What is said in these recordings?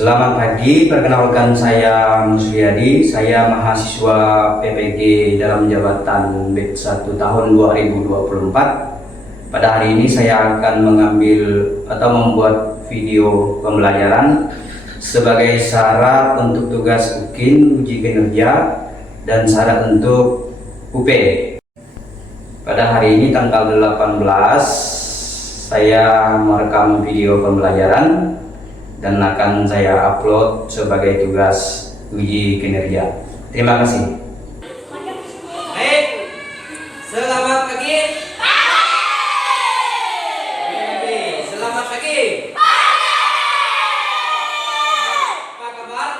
Selamat pagi, perkenalkan saya Musriyadi, saya mahasiswa PPG dalam jabatan BEP 1 tahun 2024. Pada hari ini saya akan mengambil atau membuat video pembelajaran sebagai syarat untuk tugas UKIN uji kinerja dan syarat untuk UP. Pada hari ini tanggal 18 saya merekam video pembelajaran dan akan saya upload sebagai tugas uji kinerja. Terima kasih. Baik, selamat pagi. Selamat pagi. Apa kabar?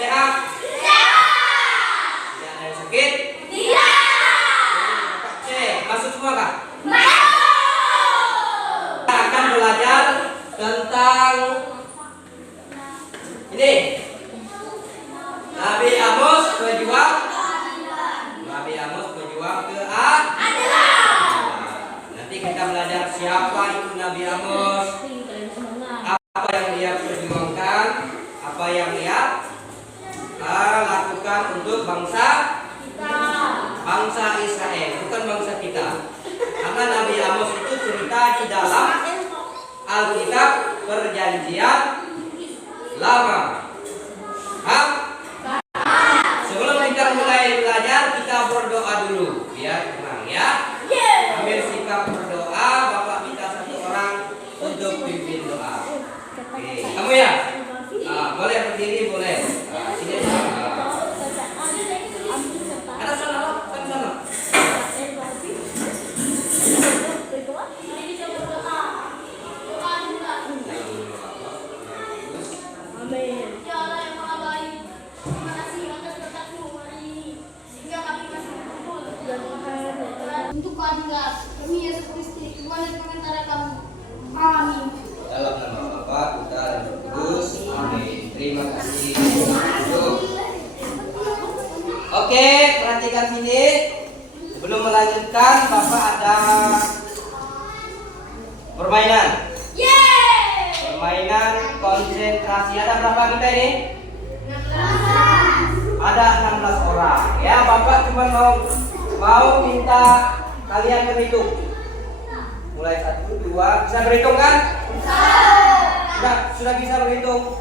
Sehat? Tidak ada yang sakit? Masuk semua kah? Kita akan belajar tentang ini Nabi Amos berjuang keadilan. Nanti kita belajar siapa itu Nabi Amos, apa yang dia perjuangkan, apa yang dia lakukan untuk bangsa Israel, bukan bangsa kita. Karena Nabi Amos itu cerita di dalam Alkitab Perjanjian Lama. Sebelum kita mulai belajar, kita berdoa dulu. Biar tenang ya. Ambil sikap berdoa. Bapak minta satu orang untuk pimpin doa. Oke, kamu ya? Boleh berdiri, boleh. Sini aja. Ada sana, kan sana. Ya Allah yang Maha Baik, terima kasih atas berkat-Mu hari ini, sehingga kami masih berkumpul untuk keadilan demi Yesus Kristus, Tuhan dan Pengantara kami. Amin. Dalam nama Bapa, Putra dan Roh Kudus. Amin. Terima kasih. Oke, perhatikan sini. Sebelum melanjutkan, Bapak ada permainan. Permainan konsentrasi. Ada berapa kita ini? 16. Ada 16 orang. Ya, Bapak cuma mau minta kalian berhitung. Mulai 1, 2, bisa berhitung kan? Sudah bisa berhitung?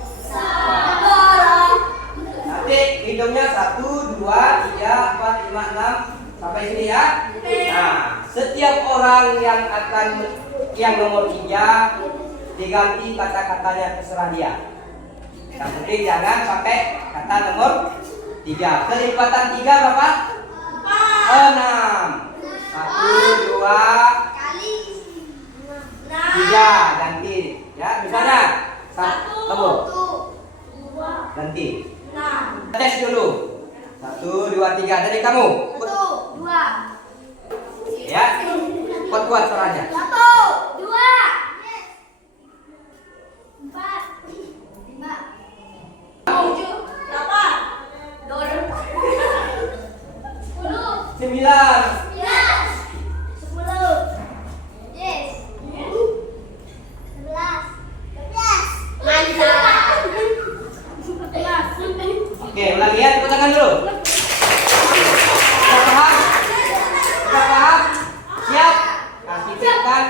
Nanti hitungnya 1, 2, 3, 4, 5, 6 sampai sini ya. Nah, setiap orang yang nomor 3 diganti kata-katanya, terserah dia. Yang penting jangan pakai kata nomor 3. Kelipatan 3 berapa? 6. 1, 2, 3 ganti. Ya, misalnya 1, ganti. Tes dulu. 1, 2, 3 dari kamu. 1, 2. Ya. Kuat-kuat suaranya. 1, 2. 4, 5, 7, 8, 9, 9. 10, 11, 12. Oke, ulangi ya, tepuk tangan dulu. Sudah paham? Sudah paham? Siap? Nah, pikirkan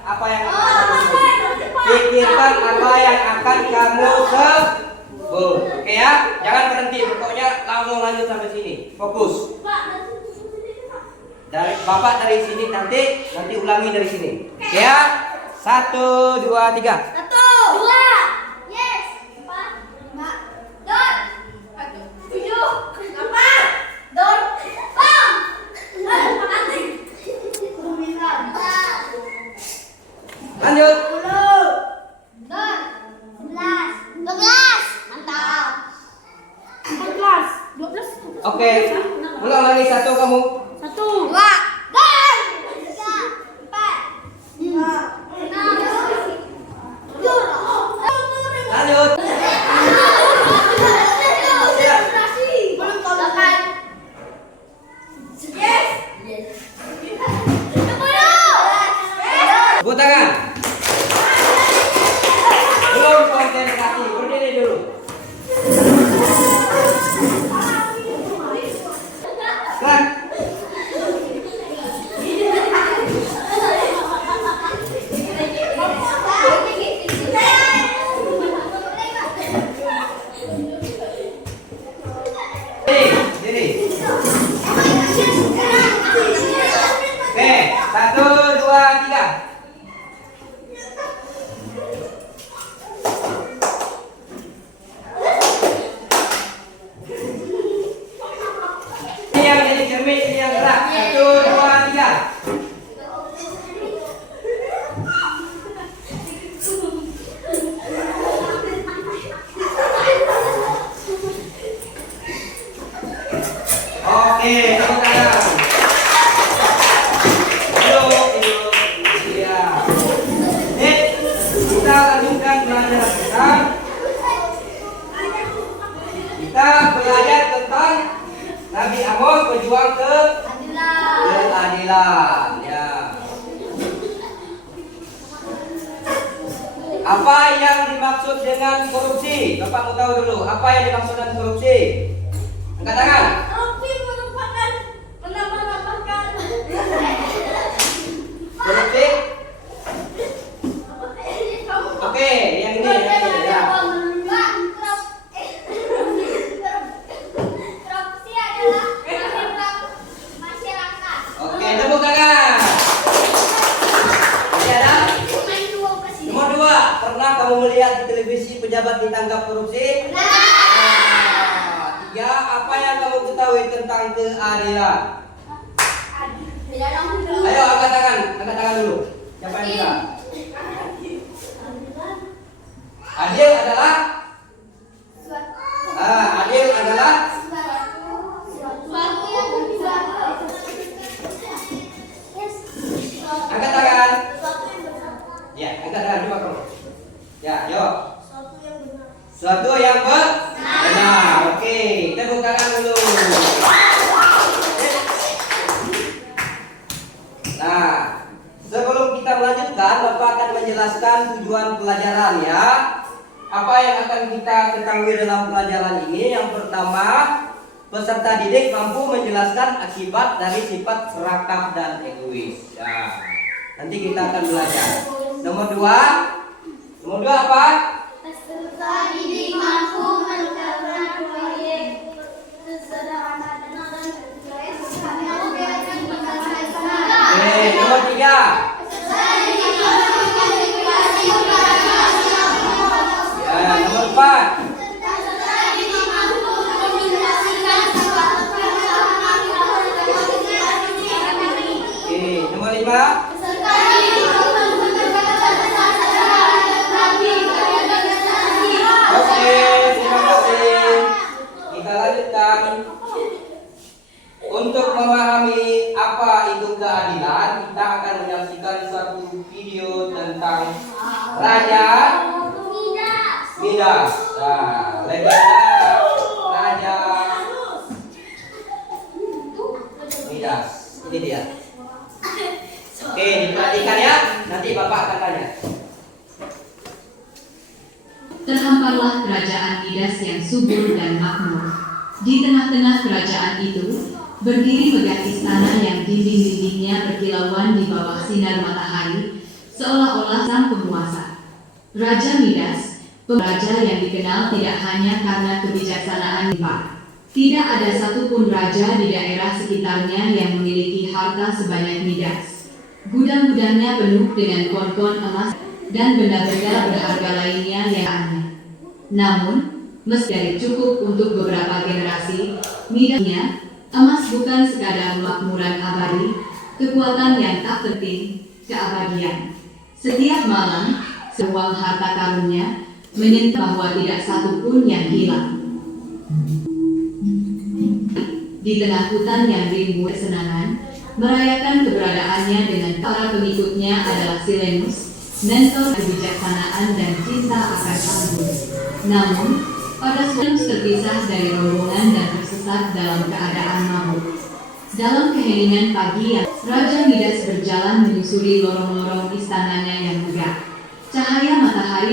apa yang akan kamu sebut. Oke ya, jangan berhenti. Pokoknya langsung lanjut sampai sini. Fokus. Bapak dari sini nanti ulangi dari sini. Oke ya? 1, 2, 3. 1, 2, yes, 4, 5, 6, 7, Oke. Ulang lagi satu kamu. Satu. Dua. Dan. Tiga. Empat. Lima. Enam. Tujuh. Lanjut. Siap. Delapan. Yes. Tepuk tangan. Belum konsentrasi, berdiri dulu. Gerak. Diri. Oke, 1, 2, 3. Ini yang jadi cermin, ini yang gerak. 1, 2, 3. Oke, tepuk tangan. Duduk. Iya. Kita lanjutkan pelajaran kita. Kita belajar tentang Nabi Amos berjuang keadilan. Ya. Apa yang dimaksud dengan korupsi? Bapak mau tahu dulu. Apa yang dimaksud dengan korupsi? Angkat tangan. Korupsi? Oke, yang ini ya. Korupsi adalah menyerang masyarakat. Oke, tepuk tangan. Ini ada nomor 2. Pernah kamu melihat di televisi pejabat ditangkap korupsi? Nah, 3. Apa yang kamu ketahui tentang keadilan? Ayo angkat tangan dulu. Siapa yang bisa? Adil adalah? Adil adalah? Angkat tangan. Ya, angkat tangan coba kamu. Ya, yuk. Suatu yang benar. Oke, tepuk tangan dulu. Nah, sebelum kita melanjutkan, Bapak akan menjelaskan tujuan pelajaran ya. Apa yang akan kita ketahui dalam pelajaran ini? Yang pertama, peserta didik mampu menjelaskan akibat dari sifat serakah dan egois. Ya, nanti kita akan belajar. Nomor 2 apa? Peserta didik mampu menjalankan proyek kesederhanaan dan Nomor 3. Ya, nomor 4. Oke, nomor 5. Oke, terima kasih. Kita lanjutkan. Untuk memahami apa itu keadilan, kita akan menyaksikan satu video tentang Raja Midas. Nah, legenda Raja Midas. Ini dia. Oke, diperhatikan ya. Nanti Bapak akan tanya. Terhamparlah kerajaan Midas yang subur dan makmur. Di tengah-tengah kerajaan itu, berdiri megah istana yang dinding-dindingnya berkilauan di bawah sinar matahari, seolah-olah sang penguasa. Raja Midas, raja yang dikenal tidak hanya karena kebijaksanaan limpah. Tidak ada satupun raja di daerah sekitarnya yang memiliki harta sebanyak Midas. Gudang-gudangnya penuh dengan kon-kon emas dan benda-benda berharga lainnya yang aneh. Namun, meski cukup untuk beberapa generasi, Midasnya, emas bukan sekadar kemakmuran abadi, kekuatan yang tak penting, keabadian. Setiap malam, seruang harta karunnya menyentuh bahwa tidak satu pun yang hilang. di tengah hutan yang rimbun kesenangan, merayakan keberadaannya dengan para pengikutnya adalah Silenus, mentor kebijaksanaan dan cinta akan anggur. Namun, pada Silenus terpisah dari rombongan dan tersesat dalam keadaan mabuk. Dalam keheningan pagi yang Raja Midas berjalan menyusuri lorong-lorong istananya yang megah. Cahaya matahari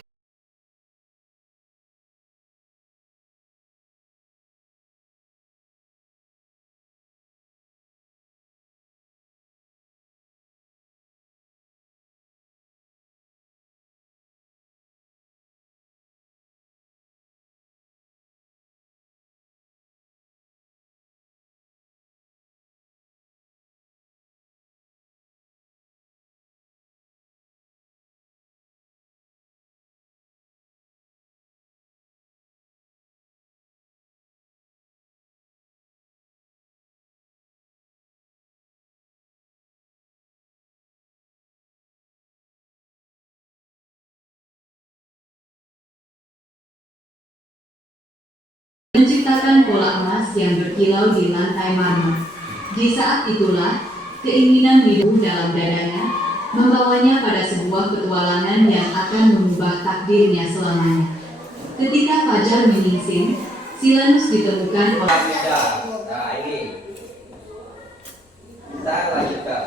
menciptakan pola emas yang berkilau di lantai marmer. Di saat itulah, keinginan hidup dalam dadanya membawanya pada sebuah petualangan yang akan mengubah takdirnya selamanya. Ketika fajar menyingsing, Silenus ditemukan oleh Nah ini kita lanjutkan.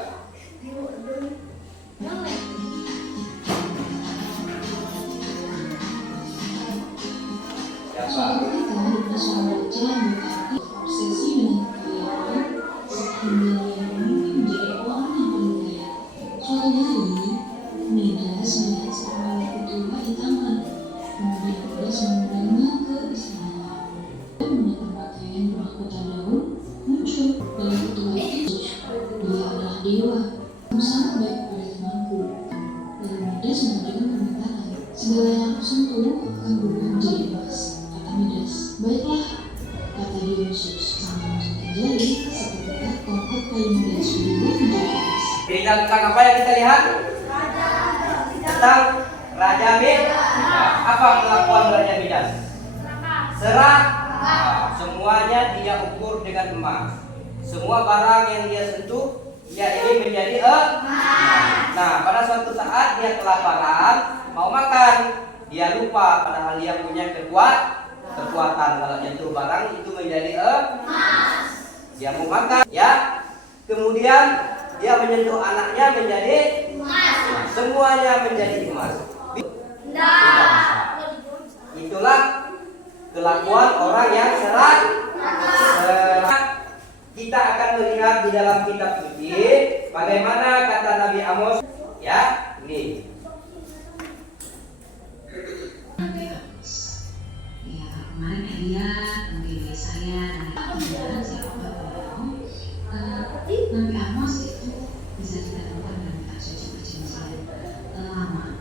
Siapa? Obsesi dengan kekayaan sehingga ia mimpi menjadi orang yang paling kaya. Suatu hari, Midas melihat seorang petua di taman. Kemudian Midas mengundangnya ke istana. Dia mengenakan pakaian bermahkota daun, muncul dalam petua itu. Dia adalah dewa, yang sangat baik pada temanku. Lalu Midas mengajukan permintaan. Segala yang aku sentuh akan berubah menjadi emas. Kata Midas, baiklah, kata Dionysus sambil menjadi jari seketika tongkat kayu Midas berubah menjadi emas. Berita tentang apa yang kita lihat? Tentang Raja Midas. Apa kelakuan Raja Midas? Serak. Semuanya dia ukur dengan emas. Semua barang yang dia sentuh, dia ingin menjadi emas. Nah, pada suatu saat dia kelaparan, mau makan. Dia lupa padahal dia punya kekuatan kalau nyentuh barang itu menjadi emas. Dia mau makan, ya. Kemudian dia menyentuh anaknya menjadi emas. Semuanya menjadi emas. Tidak bisa. Itulah kelakuan orang yang serak. Kita akan melihat di dalam kitab suci bagaimana kata Nabi Amos, ya. Ini Ya, kemarin hadiah menilai saya dan siapa tahu Nabi Amos itu bisa ditemukan dalam kitab suci perjanjian lama.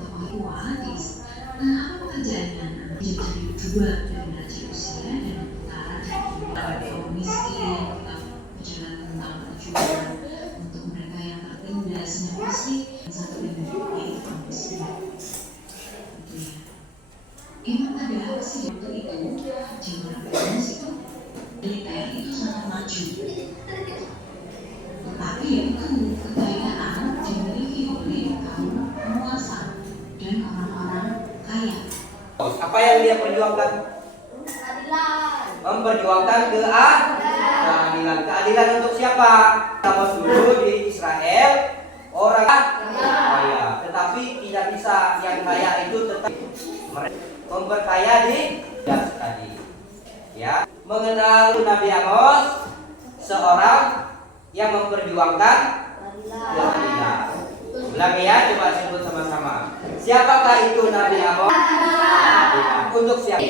Tokoh itu hadis. Apa pekerjaannya? Dia jadi dua dari Raja Usia dan utara dari kaum miskin, bicara tentang perjuangan untuk mereka yang tertindas, yang pasti satu yang yaitu kaum miskin. Emang ada apa sih waktu itu? Zaman Amos itu militer itu sangat maju. Tetapi itu kekayaan dimiliki oleh kaum penguasa dan orang-orang kaya. apa yang dia perjuangkan? Memperjuangkan keadilan. Keadilan untuk siapa? Sama dulu di Israel orang kaya, tetapi tidak bisa yang kaya itu tetap memperkaya di tadi. Ya, mengenal Nabi Amos, seorang yang memperjuangkan keadilan. Ulang ya, coba sebut sama-sama. Siapakah itu Nabi Amos? Untuk siapa?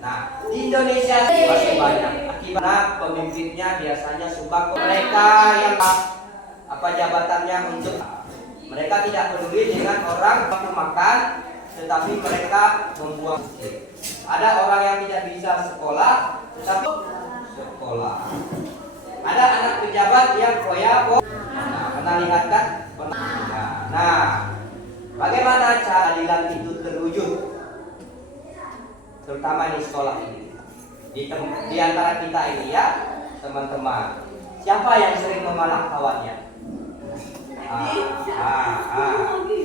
Nah, di Indonesia masih banyak. Akibatnya pemimpinnya biasanya suka ke mereka yang apa jabatannya untuk mereka tidak peduli dengan orang mampu makan, tetapi mereka membuang. Ada orang yang tidak bisa sekolah, tetapi sekolah. Ada anak pejabat yang foya-foya. Nah, pernah lihat kan? Nah, bagaimana cara keadilan itu terwujud? Terutama di sekolah ini. di antara kita ini ya, teman-teman. Siapa yang sering memalak kawannya?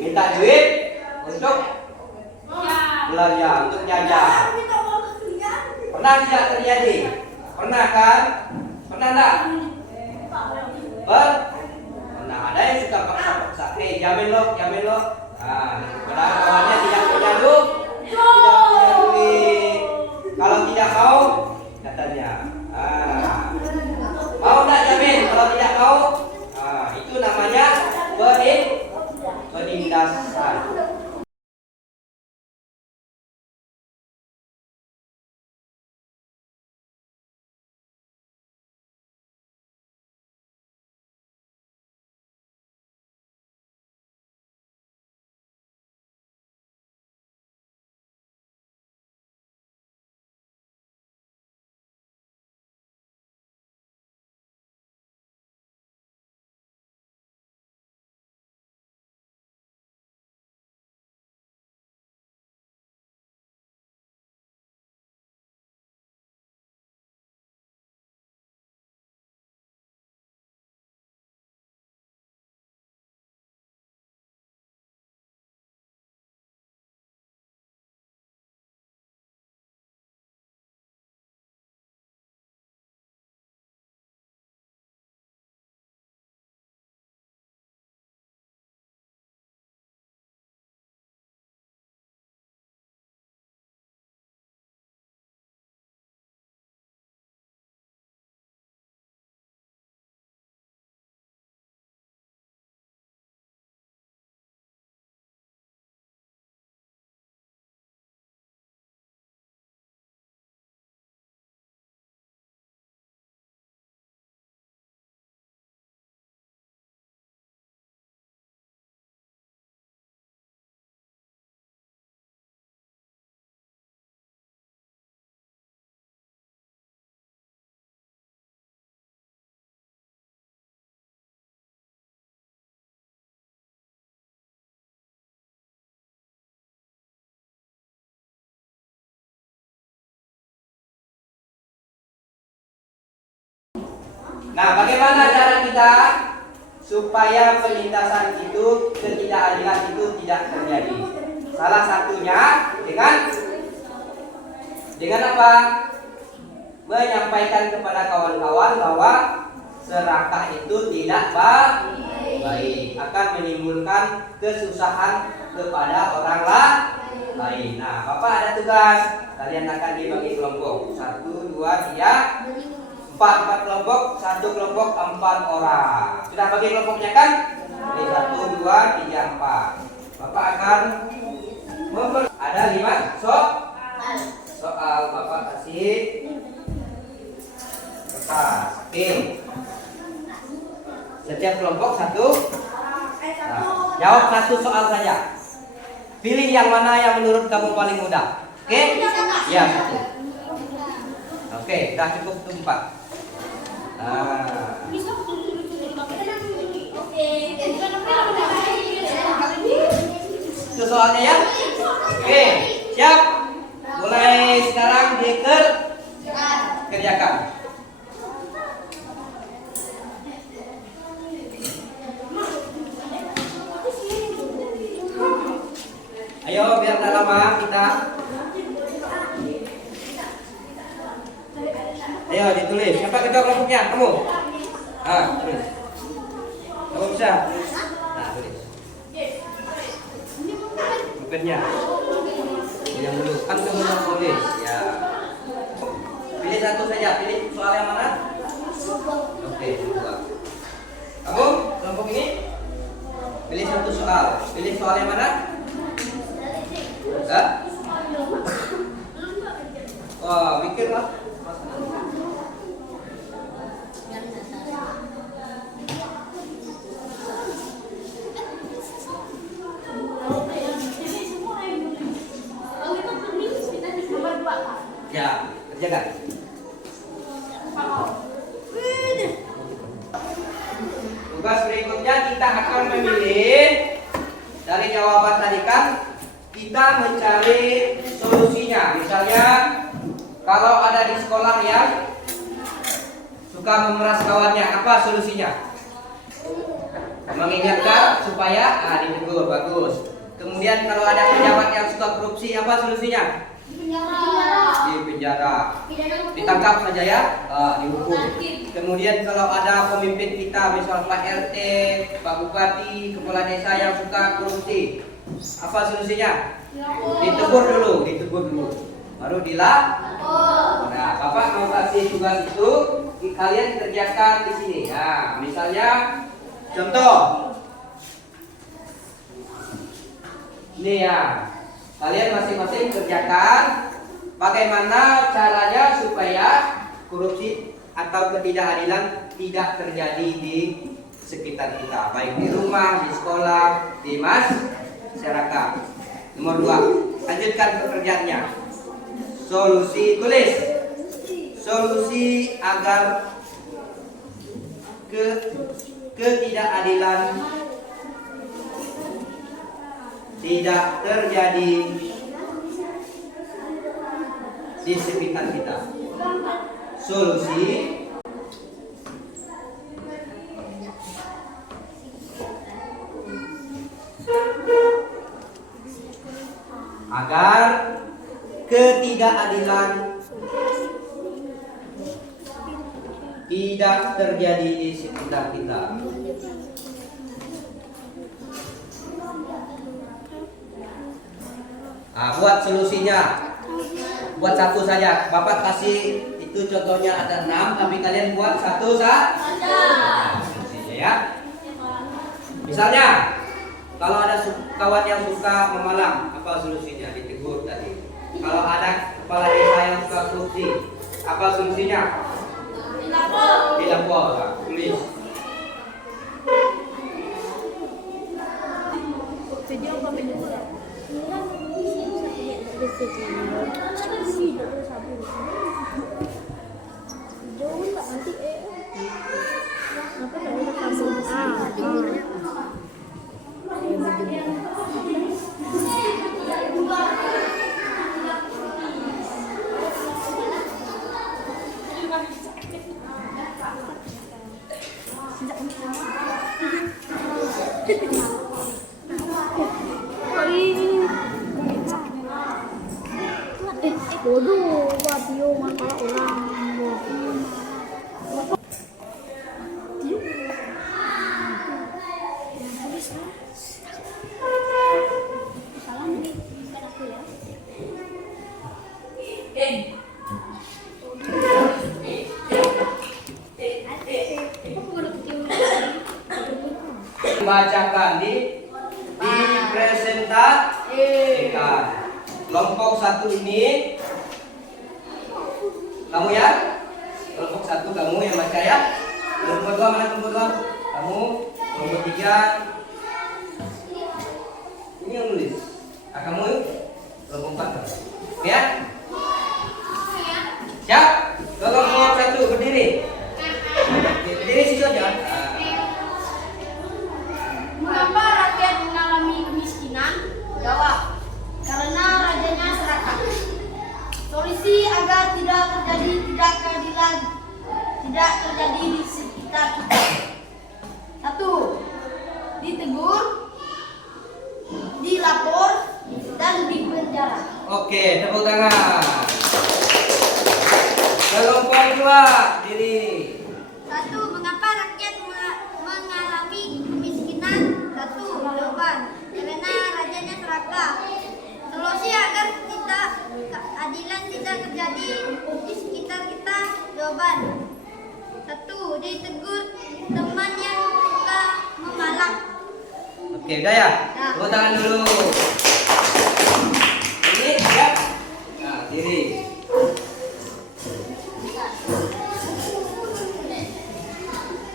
Minta duit untuk belanja, untuk jajan. Pernah tidak terjadi? Pernah kan? Pernah enggak? Pernah. Ada yang suka paksa-paksa. Jamin lo. Padahal kawannya tidak punya duit. Kalau tidak mau, katanya. Mau enggak jamin? Kalau tidak mau, itu namanya penindasan. Nah, bagaimana cara kita supaya penindasan itu, ketidakadilan itu tidak terjadi? Salah satunya dengan apa? Menyampaikan kepada kawan-kawan bahwa serakah itu tidak baik, akan menimbulkan kesusahan kepada orang lain. Nah, Bapak ada tugas. Kalian akan dibagi kelompok 1, 2, 3, 4 kelompok, 1 kelompok 4 orang. Sudah bagi kelompoknya kan? Ini 1, 2, 3, 4. Bapak akan ada 5 soal Bapak kasih kertas. Oke. Setiap kelompok 1. Nah, jawab 1 soal saja. Pilih yang mana yang menurut kamu paling mudah. Oke? Ya, 1. Oke, udah cukup tuh 4. Itu soalnya ya. Oke, siap. Mulai sekarang dikerjakan. Ayo biar tak lama kita. Ayo ditulis. Siapa kedua kelompoknya? Kamu. Tulis. Kamu bisa. Nah, tulis. Bukannya. Yang dulu kan kamu yang tulis. Ya. Pilih 1 saja. Pilih soal yang mana? Oke, 2. Kamu kelompok ini? Pilih 1 soal. Pilih soal yang mana? Wah, mikirlah. Ya, kerjakan. Tugas berikutnya kita akan memilih dari jawaban tadi kan, kita mencari solusinya. Misalnya kalau ada ada di sekolah yang suka memeras kawannya, apa solusinya? Mengingatkan supaya ditegur, bagus. Kemudian kalau ada pejabat yang suka korupsi, apa solusinya? Di penjara. Ditangkap saja ya, dihukum. Kemudian kalau ada pemimpin kita, misal Pak RT, Pak Bupati, kepala desa yang suka korupsi, apa solusinya? Ditegur dulu, baru dilapor. Nah, Bapak mau kasih tugas itu, kalian kerjakan di sini. Nah, misalnya contoh, ini ya, kalian masing-masing kerjakan bagaimana caranya supaya korupsi atau ketidakadilan tidak terjadi di sekitar kita, baik di rumah, di sekolah, di masyarakat. Nomor 2, lanjutkan pekerjaannya. Solusi, tulis. Solusi agar ketidakadilan tidak terjadi di sekitar kita. Solusi agar ketidakadilan tidak terjadi di sekitar kita. Buat solusinya, buat satu saja. Bapak kasih itu contohnya ada 6, tapi kalian buat satu saja. Solusinya ya. Misalnya, kalau ada kawan yang suka memalang, apa solusinya? Ditegur tadi. Kalau ada kepala desa yang suka korupsi, apa solusinya? Dilapor. Tulis. Bodoh, video masalah orang. Bacakan dipresentasikan. Kelompok 1 ini kamu ya. Kelompok 1 kamu yang baca ya. Kelompok 2 mana kelompok 2? Kamu. Kelompok 3 ini yang nulis. Kamu kelompok 4. Ya? Siap? Kelompok 1 berdiri. Berdiri situ aja. Mengapa rakyat mengalami kemiskinan? Jawab. Karena rajanya serakah. Solusi agar tidak terjadi ketidakadilan tidak terjadi di sekitar kita. 1. Ditegur, dilapor, dan dipenjara. Oke, tepuk tangan. Kelompok 2 diri. 1. Mengapa rakyat mengalami kemiskinan? 1. Jawaban. Karena rajanya serakah. Solusi agar keadilan tidak terjadi di sekitar kita. Jawaban. 1. Ditegur teman yang suka memalang. Oke, udah ya? Tepuk tangan dulu. Ini ya. Nah, diri.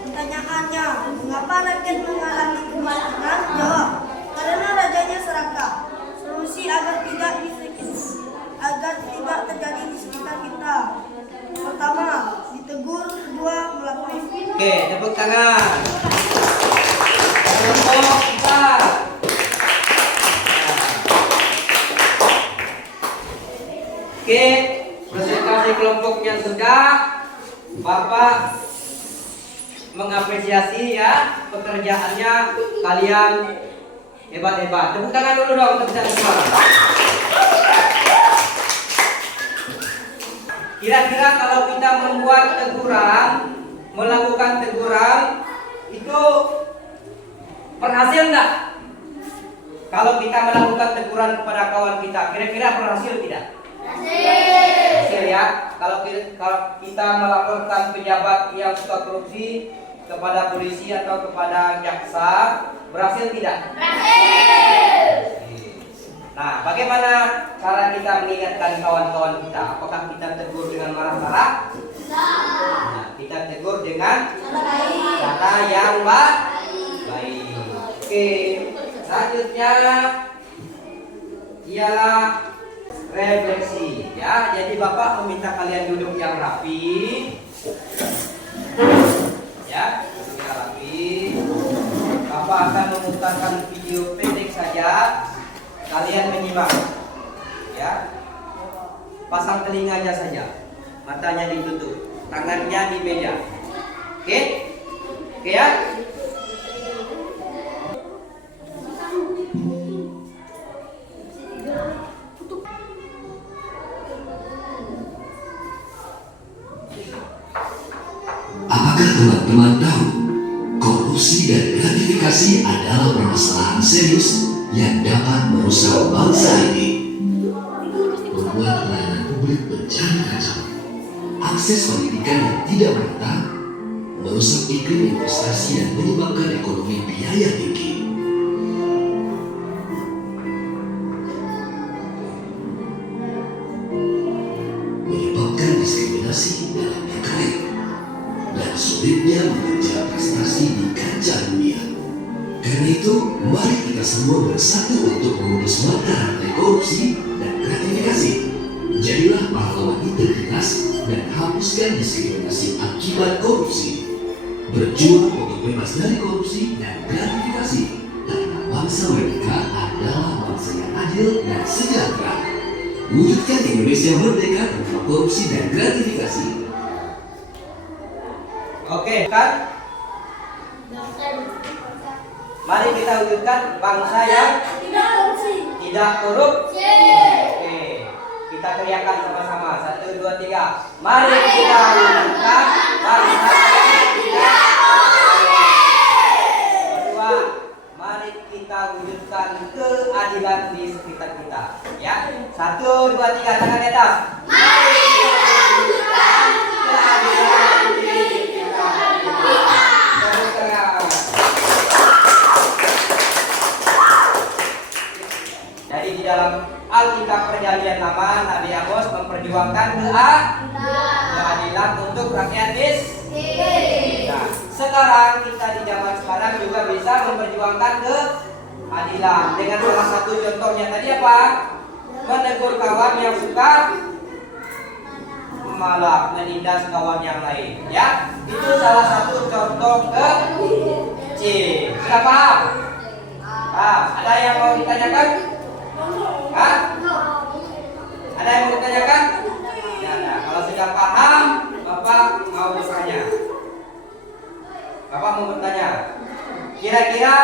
Pertanyaannya, mengapa rakyat mengalami kemiskinan? Jawab. Karena rajanya serakah. Solusi agar tidak terjadi di sekitar kita. Pertama, ditegur. Kedua, melapor. Oke, tepuk tangan. Kelompok 4. Oke, presentasi di kelompoknya sudah, Bapak mengapresiasi ya pekerjaannya, kalian hebat-hebat. Tepuk tangan dulu dong untuk kita semua. Kira-kira kalau kita membuat teguran, melakukan teguran, itu berhasil enggak? Kalau kita melakukan teguran kepada kawan kita, kira-kira berhasil tidak? Berhasil ya. Kalau kita melaporkan pejabat yang suka korupsi kepada polisi atau kepada jaksa, berhasil tidak? Berhasil. Nah, bagaimana cara kita mengingatkan kawan-kawan kita? Apakah kita tegur dengan marah-marah? Nah, kita tegur dengan cara yang baik. Oke, selanjutnya ialah refleksi ya. Jadi Bapak meminta kalian duduk yang rapi. Ya, duduk yang rapi. Bapak akan memutarkan video pendek saja. Kalian menyimak. Ya. Pasang telinganya saja. Matanya ditutup, tangannya di meja. Oke? Oke ya? Apakah teman-teman tahu korupsi dan gratifikasi adalah permasalahan serius yang dapat merusak bangsa ini, membuat pelayanan publik menjadi kacau, akses pendidikan yang tidak merata, merusak iklim investasi dan menyebabkan ekonomi biaya tinggi. Menyebabkan diskriminasi dalam berkarya dan sulitnya mengejar prestasi di kancah dunia. Karena itu, mari kita semua bersatu untuk memutus mata rantai korupsi dan gratifikasi. Jadilah pahlawan integritas dan hapuskan diskriminasi akibat korupsi. Berjuang untuk bebas dari korupsi dan gratifikasi, karena bangsa merdeka adalah bangsa yang adil dan sejahtera. Wujudkan Indonesia merdeka tanpa korupsi dan gratifikasi. Oke, kan? Mari kita wujudkan bangsa yang tidak korupsi. Oke, kita teriakan sama-sama. 1, 2, 3. Mari kita wujudkan bangsa yang tidak korupsi. Kedua, mari kita wujudkan keadilan di sekitar kita. Ya, 1, 2, 3, tangan di atas. Mari kita wujudkan keadilan di sekitar kita. Jadi di dalam Alkitab Perjanjian Lama, Nabi Amos memperjuangkan keadilan untuk rakyat miskin. Nah, sekarang kita di zaman sekarang juga bisa memperjuangkan keadilan dengan salah satu contohnya tadi apa? Menegur kawan yang suka malah menindas kawan yang lain. Ya, itu salah satu contoh kecil. Sudah paham? Ada yang mau ditanyakan? Ada yang mau ditanyakan? Ya, ada. Kalau sudah paham, Bapak mau bertanya. Bapak mau bertanya. Kira-kira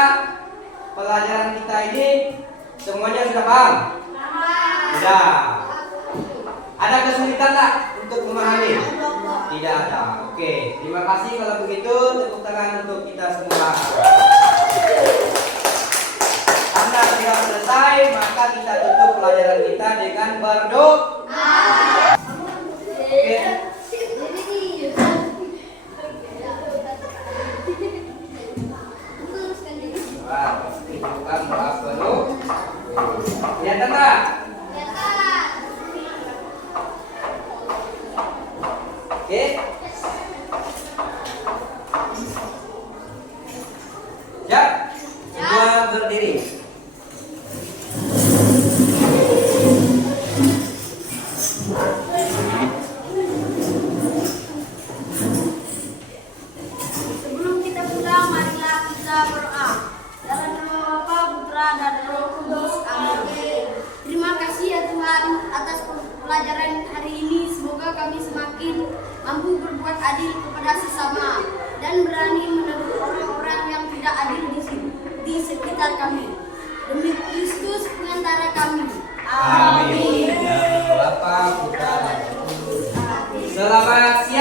pelajaran kita ini semuanya sudah paham? Sudah. Ada kesulitan tak untuk memahami? Tidak ada. Oke, terima kasih kalau begitu. Tepuk tangan untuk kita semua. Karena sudah selesai, maka kita tutup pelajaran kita dengan berdoa. Oke. Bukan doa penuh. Kelihatan tak? Oke. Ya. Semua berdiri. Sebelum kita pulang, marilah kita berdoa. Dalam nama Bapa, Putra, dan Roh Kudus. Amin. Terima kasih ya Tuhan atas pelajaran hari ini. Semoga kami semakin mampu berbuat adil kepada sesama dan berani menegur orang-orang yang tidak adil di sekitar kami. Demi Kristus pengantara kami. Amin. Bapa, Putra, dan Roh Kudus. Selamat siang.